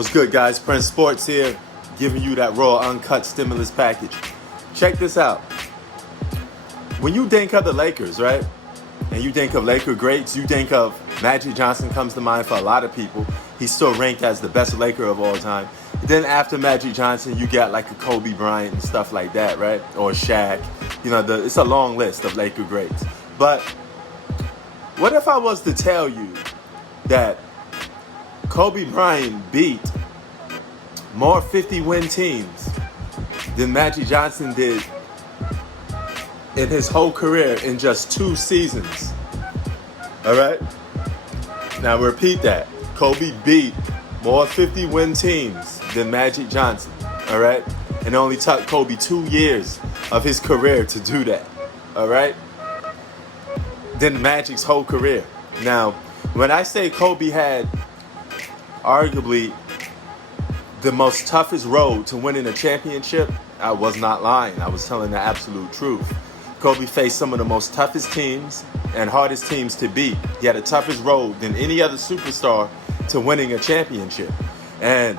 What's good, guys? Prince Sports here, giving you that raw, uncut stimulus package. Check this out. When you think of the Lakers, right, and you think of Laker greats, you think of Magic Johnson comes to mind for a lot of people. He's still ranked as the best Laker of all time. Then after Magic Johnson, you got like a Kobe Bryant and stuff like that, right? Or Shaq. You know, it's a long list of Laker greats. But what if I was to tell you that Kobe Bryant beat more 50-win teams than Magic Johnson did in his whole career in just 2 seasons? All right? Now repeat that. Kobe beat more 50-win teams than Magic Johnson. All right? And it only took Kobe 2 years of his career to do that. All right? Than Magic's whole career. Now, when I say Kobe had arguably the most toughest road to winning a championship, I was not lying. I was telling the absolute truth. Kobe faced some of the most toughest teams and hardest teams to beat. He had the toughest road than any other superstar to winning a championship. And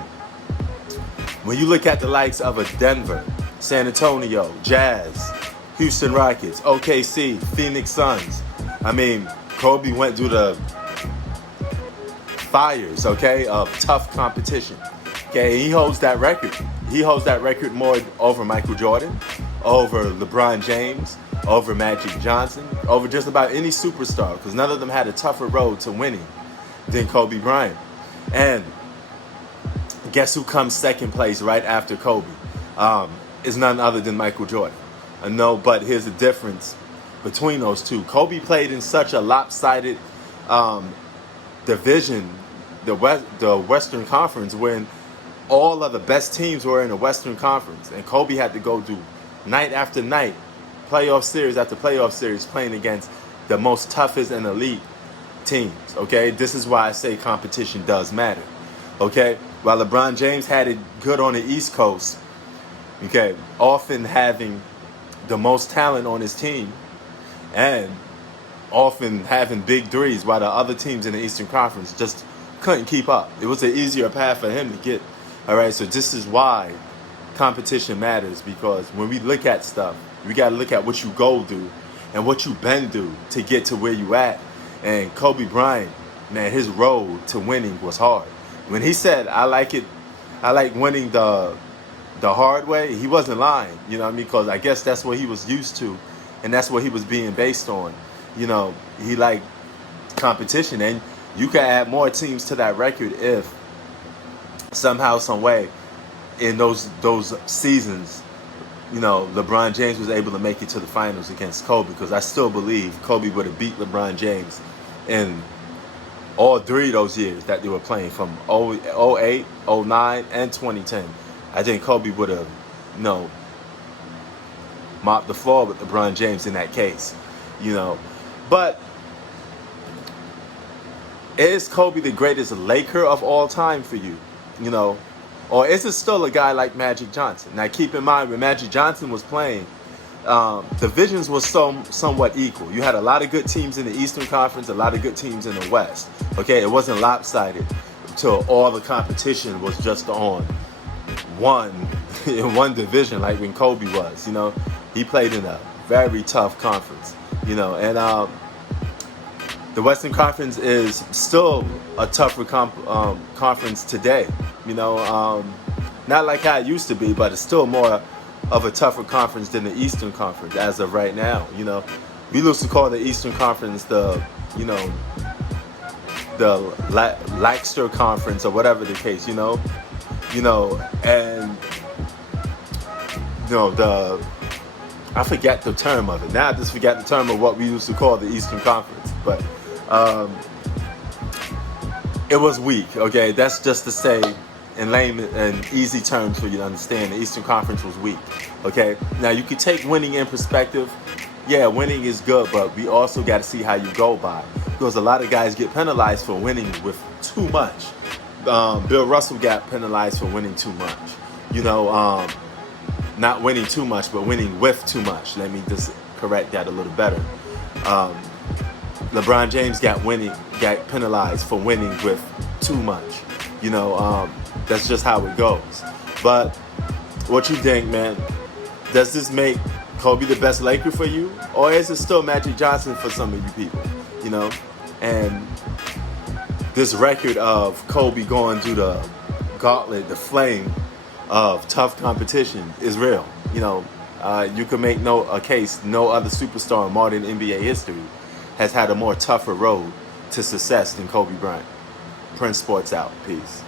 when you look at the likes of a Denver, San Antonio, Jazz, Houston Rockets, OKC, Phoenix Suns, I mean, Kobe went through the fires, okay, of tough competition. Okay, he holds that record. He holds that record more over Michael Jordan, over LeBron James, over Magic Johnson, over just about any superstar, because none of them had a tougher road to winning than Kobe Bryant. And guess who comes second place right after Kobe? Is none other than Michael Jordan. No, but here's the difference between those two. Kobe played in such a lopsided division, the Western Conference, when all of the best teams were in the Western Conference, and Kobe had to go through night after night, playoff series after playoff series, playing against the most toughest and elite teams. Okay, this is why I say competition does matter. Okay, while LeBron James had it good on the East Coast, okay, often having the most talent on his team and often having big threes, while the other teams in the Eastern Conference just couldn't keep up. It was an easier path for him to get. All right, so this is why competition matters, because when we look at stuff, we got to look at what you go through and what you've been through to get to where you at. And Kobe Bryant, man, his road to winning was hard. When he said, I like winning the hard way, he wasn't lying, you know what I mean? Because I guess that's what he was used to, and that's what he was being based on. You know, he liked competition, and you can add more teams to that record if somehow, some way, in those seasons, you know, LeBron James was able to make it to the finals against Kobe, because I still believe Kobe would have beat LeBron James in all 3 of those years that they were playing, from 08, 09, and 2010. I think Kobe would have, you know, mopped the floor with LeBron James in that case, you know. But is Kobe the greatest Laker of all time for you? You know, or is it still a guy like Magic Johnson? Now, keep in mind, when Magic Johnson was playing, divisions was somewhat equal. You had a lot of good teams in the Eastern Conference, a lot of good teams in the West. Okay, it wasn't lopsided until all the competition was just on in one division, like when Kobe was. You know, he played in a very tough conference. You know, and the Western Conference is still a tougher conference today. You know, not like how it used to be, but it's still more of a tougher conference than the Eastern Conference as of right now. You know, we used to call the Eastern Conference the Laxter Conference, or whatever the case. And I forget the term of it. Now I just forgot the term of what we used to call the Eastern Conference. But it was weak, okay? That's just to say, in layman and easy terms for you to understand, the Eastern Conference was weak, okay? Now, you can take winning in perspective. Yeah, winning is good, but we also got to see how you go by. Because a lot of guys get penalized for winning with too much. Bill Russell got penalized for winning too much. Not winning too much, but winning with too much. Let me just correct that a little better. LeBron James got penalized for winning with too much. That's just how it goes. But what you think, man? Does this make Kobe the best Laker for you, or is it still Magic Johnson for some of you people? And this record of Kobe going through the gauntlet, the flame of tough competition is real. You can make a case no other superstar in modern NBA history has had a more tougher road to success than Kobe Bryant. Prince Sports out. Peace.